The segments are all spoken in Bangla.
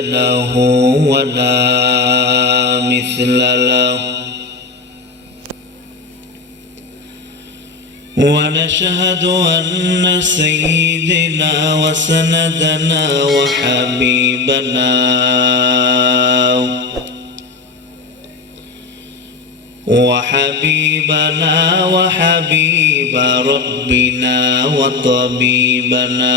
له ولا مثل له. ونشهد أن سيدنا وسندنا وحبيبنا وحبيبنا وحبيب ربنا وطبيبنا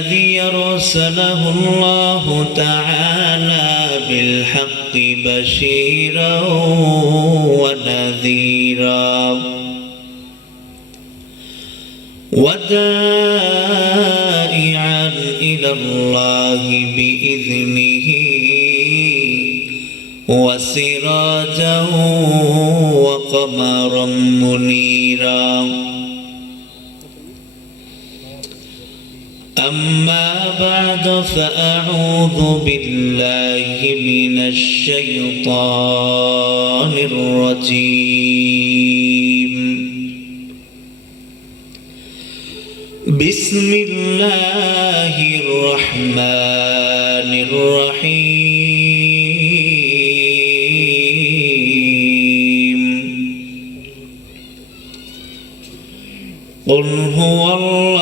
الذي أرسله الله تعالى بالحق بشيرا ونذيرا. ودائعا إلى الله بإذنه وسراجا وقمرا منيرا. أما بعد فأعوذ بالله من الشيطان الرجيم. بسم الله الرحمن الرحيم. قل هو الله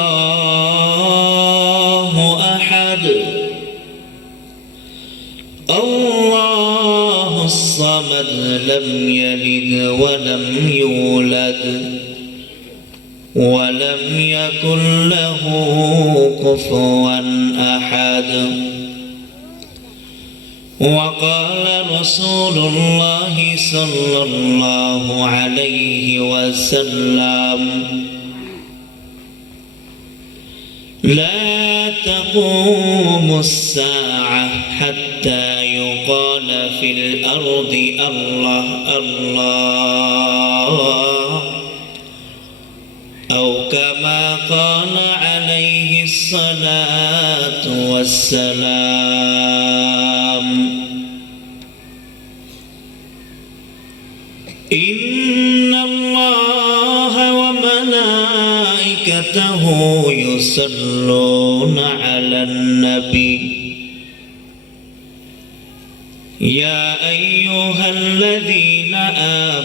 لم يلد ولم يولد ولم يكن له كفوا أحد. وقال رسول الله صلى الله عليه وسلم لا تقوم الساعة حتى يقال في الأرض الله الله. أو كما قال عليه الصلاة والسلام. إن الله وملائكته يصلون على النبي.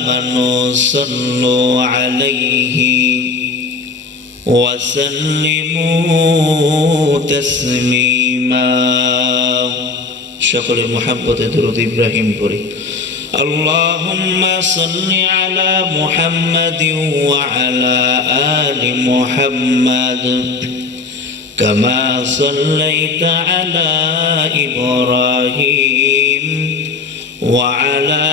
آمنوا صلوا عليه وسلموا تسليما. شكر محبة درود إبراهيم بري اللهم صل على محمد وعلى آل محمد. كما صليت على إبراهيم وعلى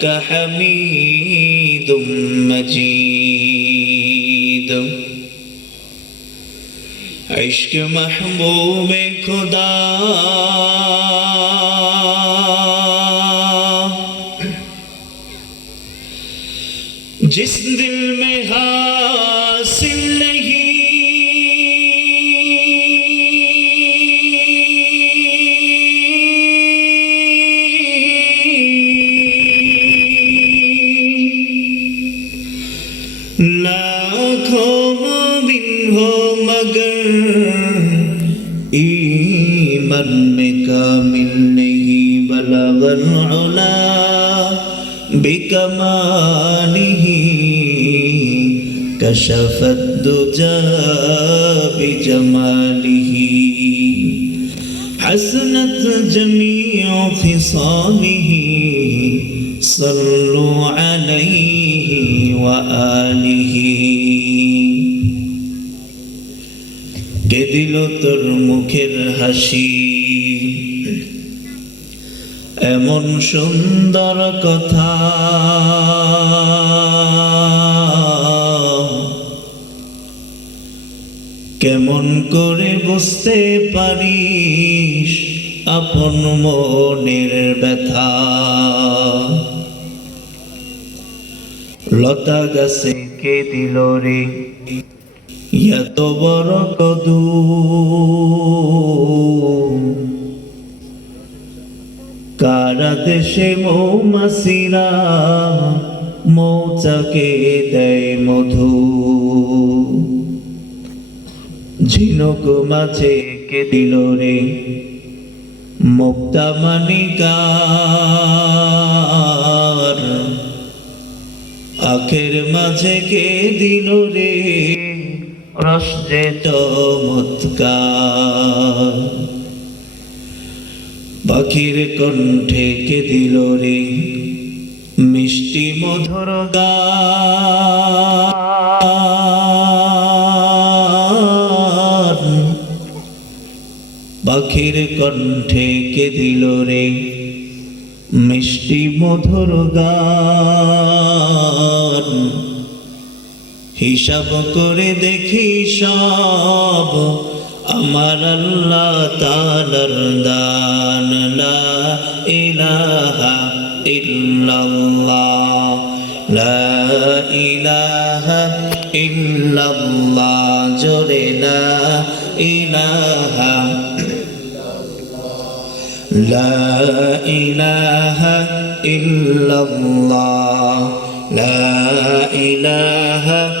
إنك حميد مجيد عشق محبوب خدا أقرب منه مگر ایمن میں کامل نہیں بلغ العلا بکماله كشف الدجى بجماله حسنت جميع خصامه صلوا عليه وآله দিল তোর মুখের হাসি। এমন সুন্দর কথা। কেমন করে বুঝতে পারিস আপন মনের ব্যথা। লতা গাছে কে দিল রে? এত বড় কদু কারা দেশে মৌমাসিরা মৌচাকে দেয় মধু? ঝিনুক মাঝে কে দিল রে? মুক্তা মানিকার আখের মাঝে কে দিল রে? পাখির কণ্ঠে কে দিল রে? মিষ্টি মধুর গান। পাখির কণ্ঠে কে দিল রে? মিষ্টি মধুর গান। হিসাব করে দেখি সব। আমার আল্লাহ তালার দান, লা ইলাহা ইল্লাল্লাহ। লা ইলাহা ইল্লাল্লাহ, জোরে লা ইলাহা। লা ইলাহা লা ইলাহা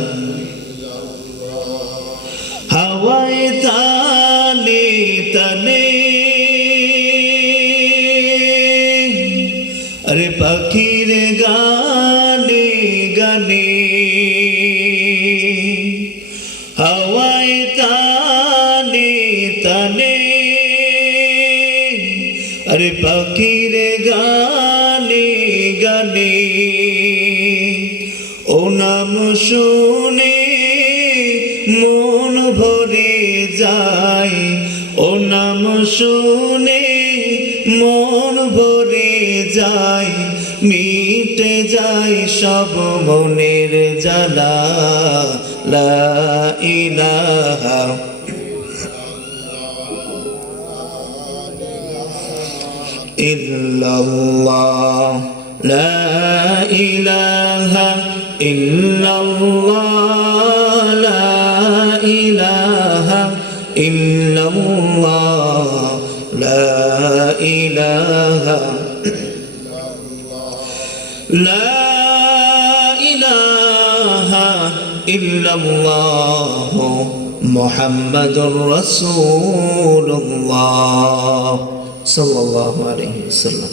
আরে পাখির গানে গানে। হাওয়ায় তানে তানে। আরে পাখির গানে গানে। ও নাম শুনে মন ভরে যায়। ও নাম শুনে মন ভরে যায়। যায় সব মনের জ্বালা। লা ইলাহা ইল্লাল্লাহ। লা ইলাহা ইল্লাল্লাহ। ইল্লাল্লাহ মুহাম্মাদুর রাসূলুল্লাহ। সাল্লাল্লাহু আলাইহি ওয়াসাল্লাম।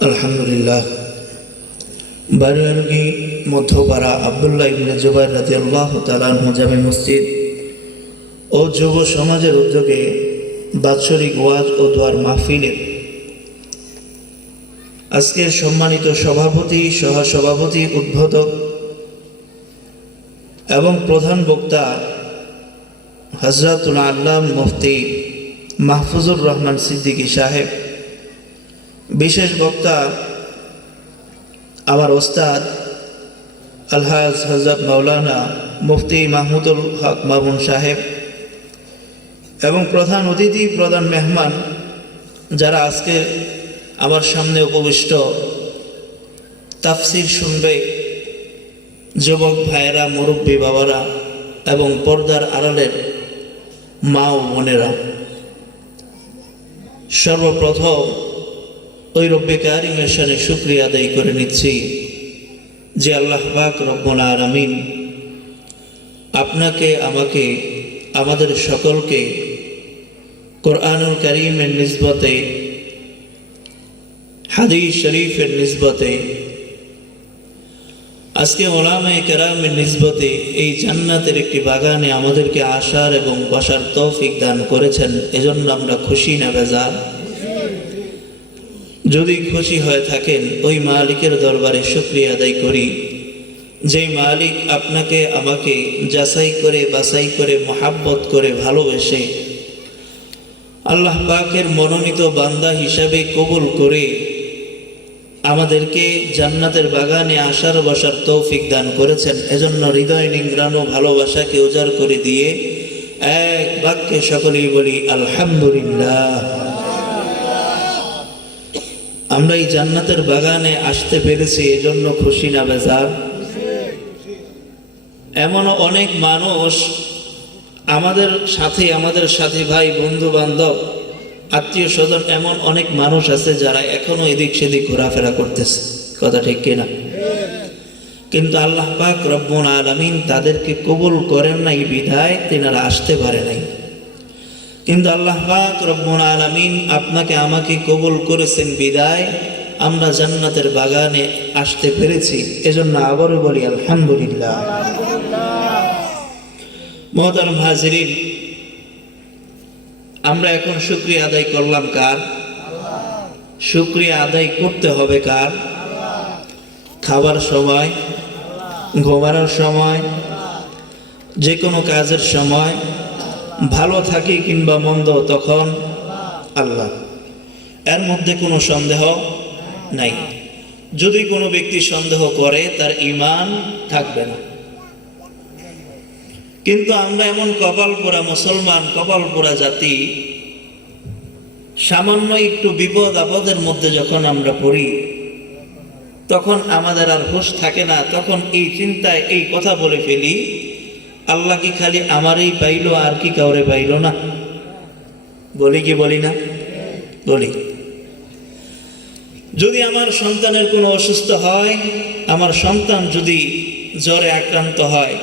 আলহামদুলিল্লাহ। বারোয়ারগি মধ্যপাড়া আবদুল্লাহ ইবনে জুবাইর রাদিয়াল্লাহু তাআলা জামে মসজিদ ও যুব সমাজের উদ্যোগে বাৎসরিক ওয়াজ ও দোয়ার মাহফিলের আজকের সম্মানিত সভাপতি, সহসভাপতি, উদ্বোধক এবং প্রধান বক্তা হজরতুল আল্লাহ মুফতি মাহফুজুর রহমান সিদ্দিকী সাহেব। বিশেষ বক্তা আমার ওস্তাদ আলহাজ হজরত মাওলানা মুফতি মাহমুদুল হক মামুন সাহেব এবং প্রধান অতিথি প্রধান মেহমান যারা আজকে আমার সামনে উপবিষ্ট তাফসির শুনবে। যুবক ভাইয়েরা, মুরব্বী বাবারা এবং পর্দার আড়ালের মা ও বোনেরা। সর্বপ্রথম ওই রব্বে কারিমের সাথে শুক্রিয়া আদায় করে নিচ্ছি যে আল্লাহ পাক রব্বুল আলামিন আপনাকে, আমাকে, আমাদের সকলকে কোরআনুল করিমের নিসবতে, হাদিস শরীফের নিসবতে আজকে ওলামায়ে কেরামের নিসবতে এই জান্নাতের একটি বাগানে আমাদেরকে আসার এবং বসার তৌফিক দান করেছেন, এজন্য আমরা খুশি না বেজার? যদি খুশি হয়ে থাকেন, ওই মালিকের দরবারে শুক্রিয়া আদায় করি। যেই মালিক আপনাকে, আমাকে যাচাই করে, বাছাই করে, মহাব্বত করে ভালোবেসে আল্লাহ পাকের মনোনীত বান্দা হিসাবে কবুল করে আমাদেরকে জান্নাতের বাগানে আসার বসার তৌফিক দান করেছেন। এজন্য হৃদয় নিংড়ানো ভালোবাসাকে উজাড় করে দিয়ে এক বাক্যে সকলেই বলি, আলহামদুলিল্লাহ। আমরা এই জান্নাতের বাগানে আসতে পেরেছি, এজন্য খুশি না বেজার? এমনও অনেক মানুষ আমাদের সাথে, আমাদের সাথী ভাই বন্ধু বান্ধব আত্মীয় স্বজন এমন অনেক মানুষ আছে যারা এখনও এদিক সেদিক ঘোরাফেরা করতেছে। কথা ঠিক কিনা কিন্তু আল্লাহ পাক রব্বুল আলমিন তাদেরকে কবুল করেন নাই, বিধায় তেনারা আসতে পারে নাই। কিন্তু আল্লাহ পাক রব্বুল আলমিন আপনাকে আমাকে কবুল করেছেন বিদায় আমরা জান্নাতের বাগানে আসতে পেরেছি। এজন্য আবারও বলি, আলহামদুলিল্লাহ। মহতারম হাজিরিন আমরা এখন শুক্রিয়া আদায় করলাম কার? শুক্রিয়া আদায় করতে হবে কার? খাবার সময়, ঘুমানোর সময় যে কোনো কাজের সময়, ভালো থাকি কিংবা মন্দ তখন আল্লাহ। এর মধ্যে কোনো সন্দেহ নাই। যদি কোনো ব্যক্তি সন্দেহ করে, তার ইমান থাকবে না। কিন্তু আমরা এমন কপাল পোড়া মুসলমান, কপাল পোড়া জাতি, সামান্য একটু বিপদ আপদের মধ্যে যখন আমরা পড়ি, তখন আমাদের আর হুশ থাকে না। তখন এই চিন্তায় এই কথা বলে ফেলি, আল্লাহ কি খালি আমারই পাইলো আর কি কাউরে পাইলো না? বলি কি বলি না? বলি। যদি আমার সন্তানের কোনো অসুস্থ হয়, আমার সন্তান যদি জ্বরে আক্রান্ত হয়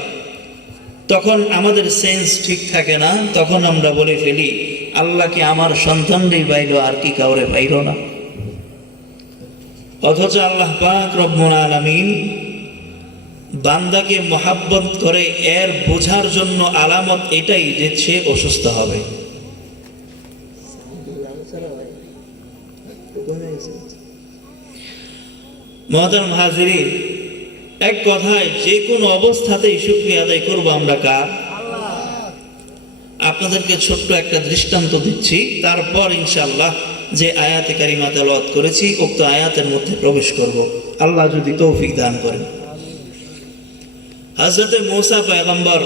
তখন আমাদের সেন্স ঠিক থাকে না, তখন আমরা বলে ফেলি আল্লাহকে আমার সন্তানরাই পাইল আর কি কাউরে পাইল না? অথচ আল্লাহ পাক রব্বুল আলামিন বান্দাকে মহাব্বত করে এর বোঝার জন্য আলামত এটাই যে সে অসুস্থ হবে। মহাদার হাজিরিন এক কথায়, যে কোনো অবস্থাতেই শুক্রিয়া আদায় করব আমরা কার? আপনাদেরকে ছোট্ট একটা দৃষ্টান্ত দিচ্ছি। তারপর ইনশাল্লাহ যে আয়াতে কারিমা তেলাওয়াত করেছি, উক্ত আয়াতের মধ্যে প্রবেশ করব। আল্লাহ যদি তৌফিক দান করেন। হজরতে মৌসা পয়গম্বর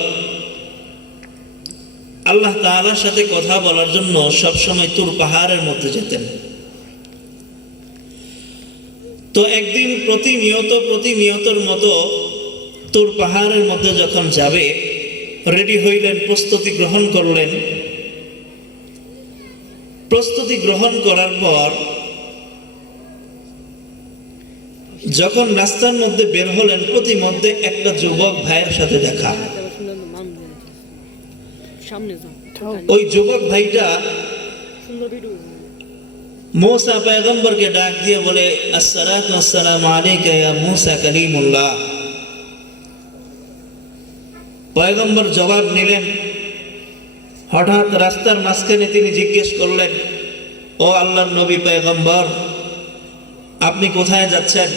আল্লাহ তাআলার সাথে কথা বলার জন্য সবসময় তুর পাহাড়ের মধ্যে যেতেন। তো একদিন প্রতিনিয়ত প্রতিনিয়তর মতো তোর পাহাড়ের মধ্যে যখন যাবে রেডি হইলেন প্রস্তুতি গ্রহণ করলেন। প্রস্তুতি গ্রহণ করার পর যখন রাস্তার মধ্যে বের হলেন প্রতিমধ্যে একটা যুবক ভাইয়ের সাথে দেখা। সামনে ওই যুবক ভাইটা মৌসা পয়গম্বরকে ডাক দিয়ে বলে আসসালামু মূসা কালিমুল্লাহ পয়গম্বর জবাব নিলেন হঠাৎ রাস্তার মাঝখানে তিনি জিজ্ঞেস করলেন ও আল্লাহর নবী পয়গম্বর আপনি কোথায় যাচ্ছেন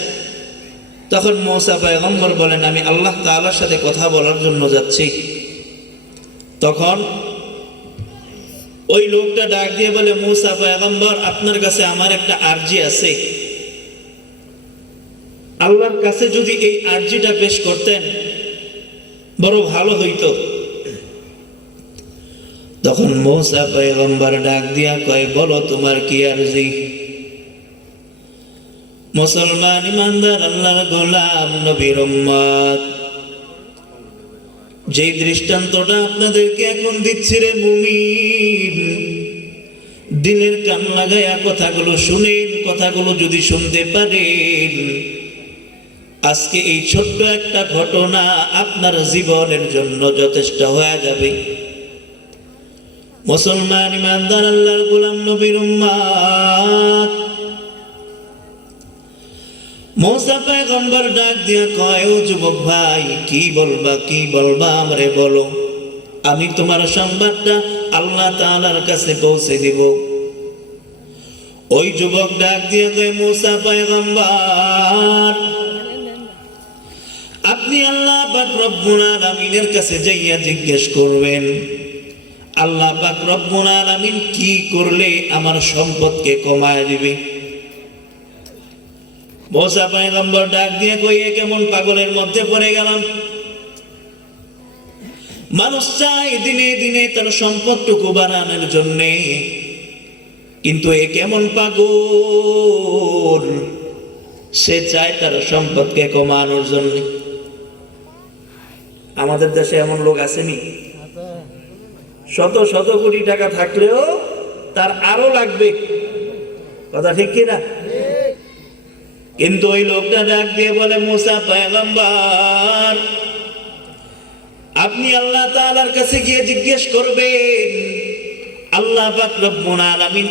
তখন মৌসা পয়গম্বর বলেন আমি আল্লাহ তাআলার সাথে কথা বলার জন্য যাচ্ছি। তখন ওই লোকটা ডাক দিয়ে বলে, মুসা পয়গম্বর, আপনার কাছে আমার একটা আর্জি আছে। আল্লাহর কাছে যদি এই আর্জিটা পেশ করতেন, বড় ভালো হইতো। তখন মৌসা পয়গম্বর ডাক দিয়া কয়, বলো, তোমার কি আর্জি? মুসলমান ইমানদার, আল্লাহর গোলাম নবীর উম্মত। যেই দৃষ্টান্তটা আপনাদেরকে এখন দিচ্ছি রে মুমিন দিনের কান লাগাইয়া কথাগুলো শুনেন, কথাগুলো যদি শুনতে পারেন, আজকে এই ছোট্ট একটা ঘটনা আপনার জীবনের জন্য যথেষ্ট হয়ে যাবে। মুসলমান ইমানদার, আল্লাহর গোলাম নবীর উম্মাত মৌসা পেগম্বর ডাক দিয়া কয়, ও যুবক ভাই, কি বলবা কি বলবা আমরে বলো। আমি তোমার সংবাদটা আল্লাহ তাআলার কাছে পৌঁছে দিব। ওই যুবক ডাক দিয়া কয়, মৌসা পেগম্বর আপনি আল্লাহ পাক রব্বুল আলামিনের কাছে যাইয়া জিজ্ঞেস করবেন, আল্লাহ পাক রব্বুল আলামিন কি করলে আমার সম্পদকে কমায় দিবে? মোসা পয়গম্বর ডাক দিয়ে কইয়ে কেমন পাগলের মধ্যে পড়ে গেলাম। মানুষ চায় দিনে দিনে তার সম্পদটুকু বাড়ানোর জন্যে, কিন্তু এ কেমন পাগল? সে চায় তার সম্পদকে কমানোর জন্য। আমাদের দেশে এমন লোক আসেনি? শত শত কোটি টাকা থাকলেও তার আরও লাগবে। কথা ঠিক কিনা? কিন্তু ওই লোকটা ডাক দিয়ে বলে, মুসা পয়গম্বর, আপনি আল্লাহ তাআলার কাছে গিয়ে জিজ্ঞেস করবেন, আল্লাহ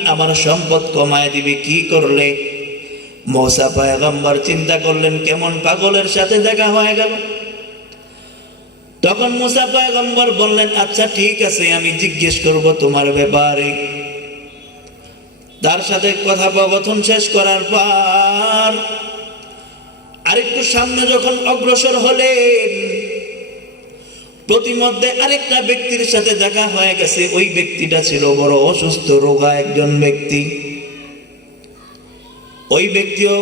আমার সম্পদ কমায় দিবে, কি করলে? মৌসা পয়গম্বর চিন্তা করলেন, কেমন পাগলের সাথে দেখা হয়ে গেল? তখন মুসা পয়গম্বর বললেন আচ্ছা ঠিক আছে, আমি জিজ্ঞেস করব তোমার ব্যাপারে। তার সাথে কথোপকথন শেষ করার পর আরেকটু সামনে যখন অগ্রসর হলেন, প্রতিমধ্যে আরেকটা ব্যক্তির সাথে দেখা হয়ে গেছে। ওই ব্যক্তিটা ছিল বড় অসুস্থ, রোগা একজন ব্যক্তি। ওই ব্যক্তিও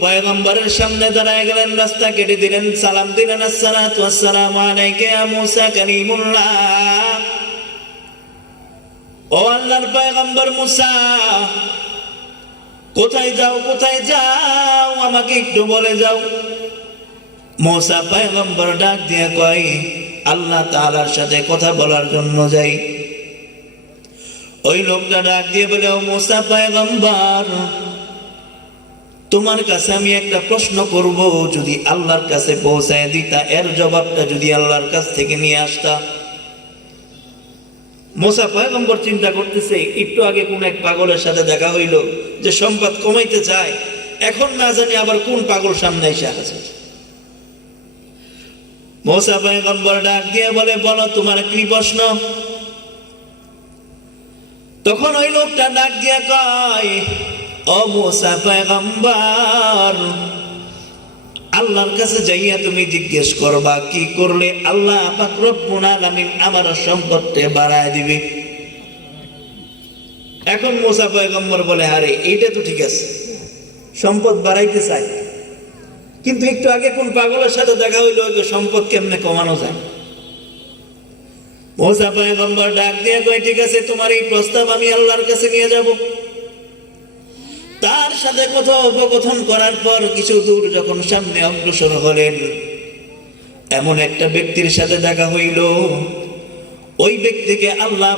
পয়গম্বরের সামনে দাঁড়ায় গেলেন, রাস্তা কেটে দিলেন, সালাম দিলেন আসসালামু আলাইকা মুসা কারীমুল্লাহ। ও আল্লাহর পয়গম্বর মুসা, কোথায় যাও কোথায় যাও, আমাকে একটু বলে যাও। মোসা পয়গম্বর ডাক দিয়ে কয়, আল্লাহ তাআলার সাথে কথা বলার জন্য যাই। ওই লোকটা ডাক দিয়ে বলে, ও মোসা পয়গম্বর, তোমার কাছে আমি একটা প্রশ্ন করব, যদি আল্লাহর কাছে পৌঁছায় দিতা, এর জবাবটা যদি আল্লাহর কাছ থেকে নিয়ে আসতা। মোসা পয়গম্বর চিন্তা করতেছে, একটু আগে কোন এক পাগলের সাথে দেখা হইল যে সম্পদ কমাইতে চায় এখন না জানি আবার কোন পাগল সামনে এসে আছে মোসা পয়গম্বর ডাক দিয়ে বলে, বলো তোমার কি প্রশ্ন? তখন ওই লোকটা ডাক দিয়ে কয়, ও মোসা পয়গম্বর আল্লাহর কাছে যাইয়া তুমি জিজ্ঞেস করবা, কি করলে আল্লাহ আমার সম্পদকে বাড়ায় দিবে? এখন মোসা পয়গম্বর বলে, আরে, এইটা তো ঠিক আছে, সম্পদ বাড়াইতে চাই। কিন্তু একটু আগে কোন পাগলের সাথে দেখা হইল সম্পদ কেমনে কমানো যায়? মোসা পয়গম্বর ডাক দিয়ে কয়, ঠিক আছে, তোমার এই প্রস্তাব আমি আল্লাহর কাছে নিয়ে যাব। তার সাথে কথোপকথন করার পর কিছু দূর যখন সামনে অগ্রসর হলেন এমন একটা ব্যক্তির সাথে দেখা হইল। ওই ব্যক্তিকে আল্লাহ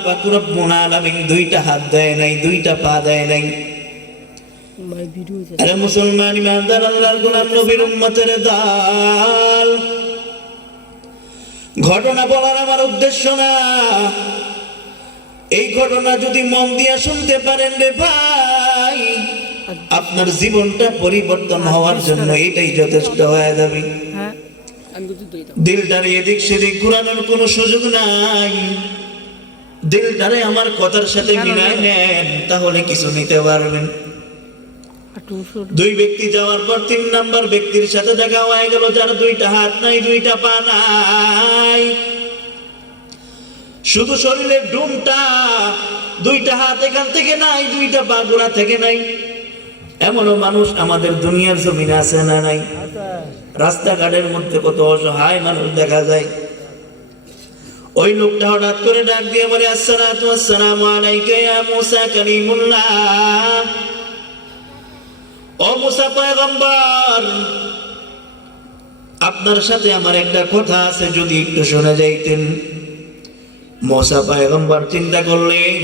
আলামিন দুইটা হাত দেয় নাই দুইটা পা দেয় নাই। আরে মুসলমান ইমানদার আল্লাহর গোলাম নবীর উম্মতের দাল। ঘটনা বলার আমার উদ্দেশ্য না। এই ঘটনা যদি মন দিয়া শুনতে পারেন রে ভাই আপনার জীবনটা পরিবর্তন হওয়ার জন্য এটাই যথেষ্ট হয়ে যাবে। হ্যাঁ। দুই দিলটারে এদিক সেদিক ঘুরানোর কোনো সুযোগ নাই। দিলটারে আমার কথার সাথে মিলাই নেন তাহলে কিছু নিতে পারবেন। দুই ব্যক্তি যাওয়ার পর তিন নাম্বার ব্যক্তির সাথে দেখা হয়ে গেল যার দুইটা হাত নাই দুইটা পা নাই। শুধু শরীরের ডুমটা দুইটা হাত এখান থেকে নাই দুইটা পা গোড়া থেকে নাই। এমনও মানুষ আমাদের দুনিয়ার জমিনে আছে না নাই? রাস্তাঘাটের মধ্যে কত অসহায় মানুষ দেখা যায়। ওই লোকটা হঠাৎ করে ডাক দিয়ে বলে আপনার সাথে আমার একটা কথা আছে, যদি একটু শোনা যাইতেন। মোসা পয়গম্বর চিন্তা করলেন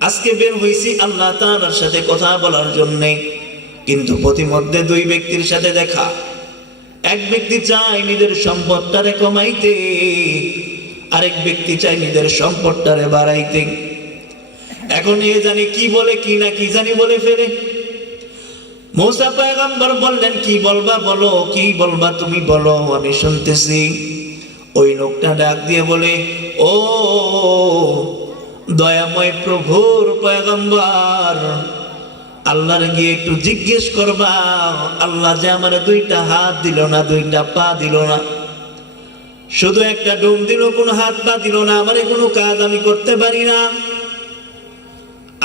আজকে বের হয়েছি আল্লাহ তাআলার সাথে কথা বলার জন্য। কিন্তু প্রতিমধ্যে দুই ব্যক্তির সাথে দেখা। এক ব্যক্তি চায় নিজের সম্পদটারে কমাইতে, আরেক ব্যক্তি চায় নিজের সম্পদটারে বাড়াইতে। এখন এ জানি কি বলে, কি না কি জানি বলে ফেলে। মৌসা পয়গম্বর বললেন, কি বলবা বলো, কি বলবা তুমি বলো, আমি শুনতেছি। ওই লোকটা ডাক দিয়ে বলে, ও দয়াময় প্রভুর পয়গম্বর, আল্লাহর গিয়ে একটু জিজ্ঞেস করবা, আল্লাহ যে আমার দুইটা হাত দিল না, দুইটা পা দিল না। শুধু একটা ডুম দিল, কোনো হাত পা দিল না, আমারে কোনো কাজ আমি করতে পারি না।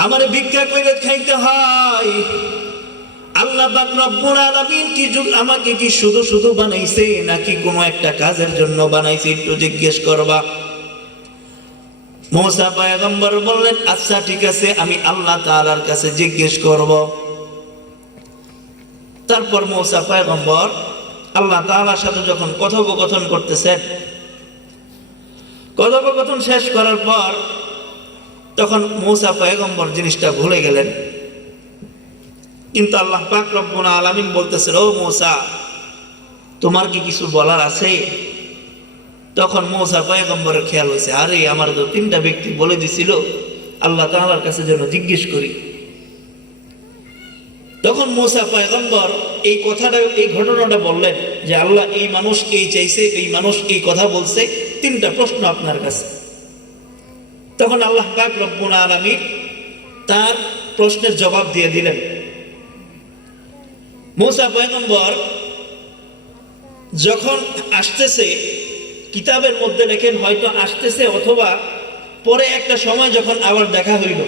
আমারে ভিক্ষা করে খাইতে হয়। আল্লাহ রব্বুল আলামিন কি আমাকে কি শুধু শুধু বানাইছে, নাকি কোনো একটা কাজের জন্য বানাইছে, একটু জিজ্ঞেস করবা। মোসা পয়গম্বর বললেন আচ্ছা ঠিক আছে, আমি আল্লাহ তাআলার কাছে জিজ্ঞেস করব। তারপর মোসা পয়গম্বর আল্লাহ তাআলার সাথে যখন কথোপকথন করতেছেন কথোপকথন শেষ করার পর তখন মৌসা পয়গম্বর জিনিসটা ভুলে গেলেন। কিন্তু আল্লাহ পাক রব্বুল আলামিন বলতেছেন, ও মৌসা, তোমার কি কিছু বলার আছে? তখন মৌসা পয়গম্বরের খেয়াল হয়েছে, আরে, আমার তো তিনটা ব্যক্তি বলে দিছিল, আল্লাহ তাআলার কাছে যেন জিজ্ঞেস করি। তখন মৌসা পয়গম্বর এই কথাটা, এই ঘটনাটা বললেন যে, আল্লাহ এই মানুষ এই চাইছে, এই মানুষ এই কথা বলছে, তিনটা প্রশ্ন আপনার কাছে। তখন আল্লাহ পাক রব্বুল আলামিন তার প্রশ্নের জবাব দিয়ে দিলেন। মুসা পয়গম্বর যখন আসতেছে কিতাবের মধ্যে লেখেন হয়তো আসতেছে অথবা পরে একটা সময় যখন আবার দেখা হইল।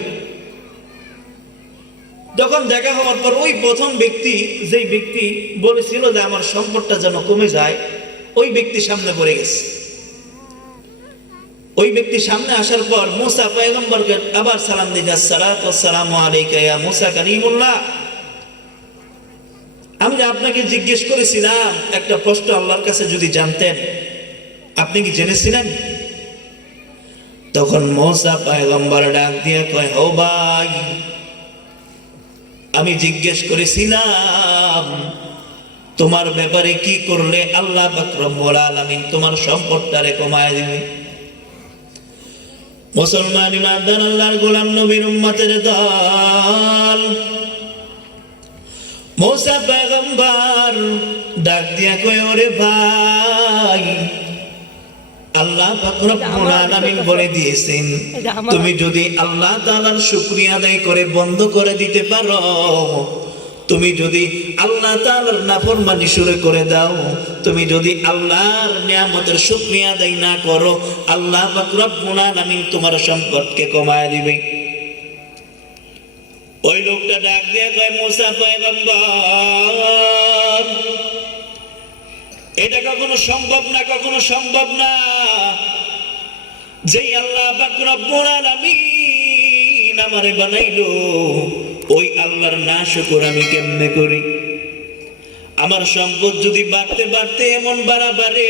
তখন দেখা হওয়ার পর ওই প্রথম ব্যক্তি, যেই ব্যক্তি বলেছিল যে আমার সম্পদটা যেন কমে যায়, ওই ব্যক্তি সামনে পড়ে গেছে। ওই ব্যক্তি সামনে আসার পর মুসা পয়গম্বরকে আবার সালাম দিতে সালাত সালাম আলাইকা মুসা কালিমুল্লাহ আমি আপনাকে জিজ্ঞেস করেছিলাম, একটা প্রশ্ন আল্লাহর কাছে যদি জানতেন আপনি কি জেনেছিলেন? তখন মৌসা পয়গম্বর ডাক দিয়ে কয়, ও ভাই, আমি জিজ্ঞেস করেছিলাম, তোমার ব্যাপারে কি করলে আল্লাহ তোমার সম্পদটারে কমায় দিবে? মুসলমান গোলাম ডাক দিয়া কই ওরে ভাই আল্লাহ রব্বুল আলামিন বলে দিয়েছেন তুমি যদি আল্লাহ তাআলার শুকরিয়া আদায় করে বন্ধ করে দিতে পারো তুমি যদি আল্লাহ তাআলার নাফরমানি শুরু করে দাও তুমি যদি আল্লাহর নিয়ামতের শুকরিয়া আদায় না করো আল্লাহ রব্বুল আলামিন তোমার সম্পদকে কমায় দিবে। ওই লোকটা ডাক দিয়ে কয় মুসা পয়গম্বর এটা কখনো সম্ভব না, কখনো সম্ভব না। যেই আল্লাহ আমারে বানাইলো, ওই আল্লাহর না শুকুর আমি কেমনে করি? আমার সম্পদ যদি বাড়তে বাড়তে এমন বাড়া বাড়ে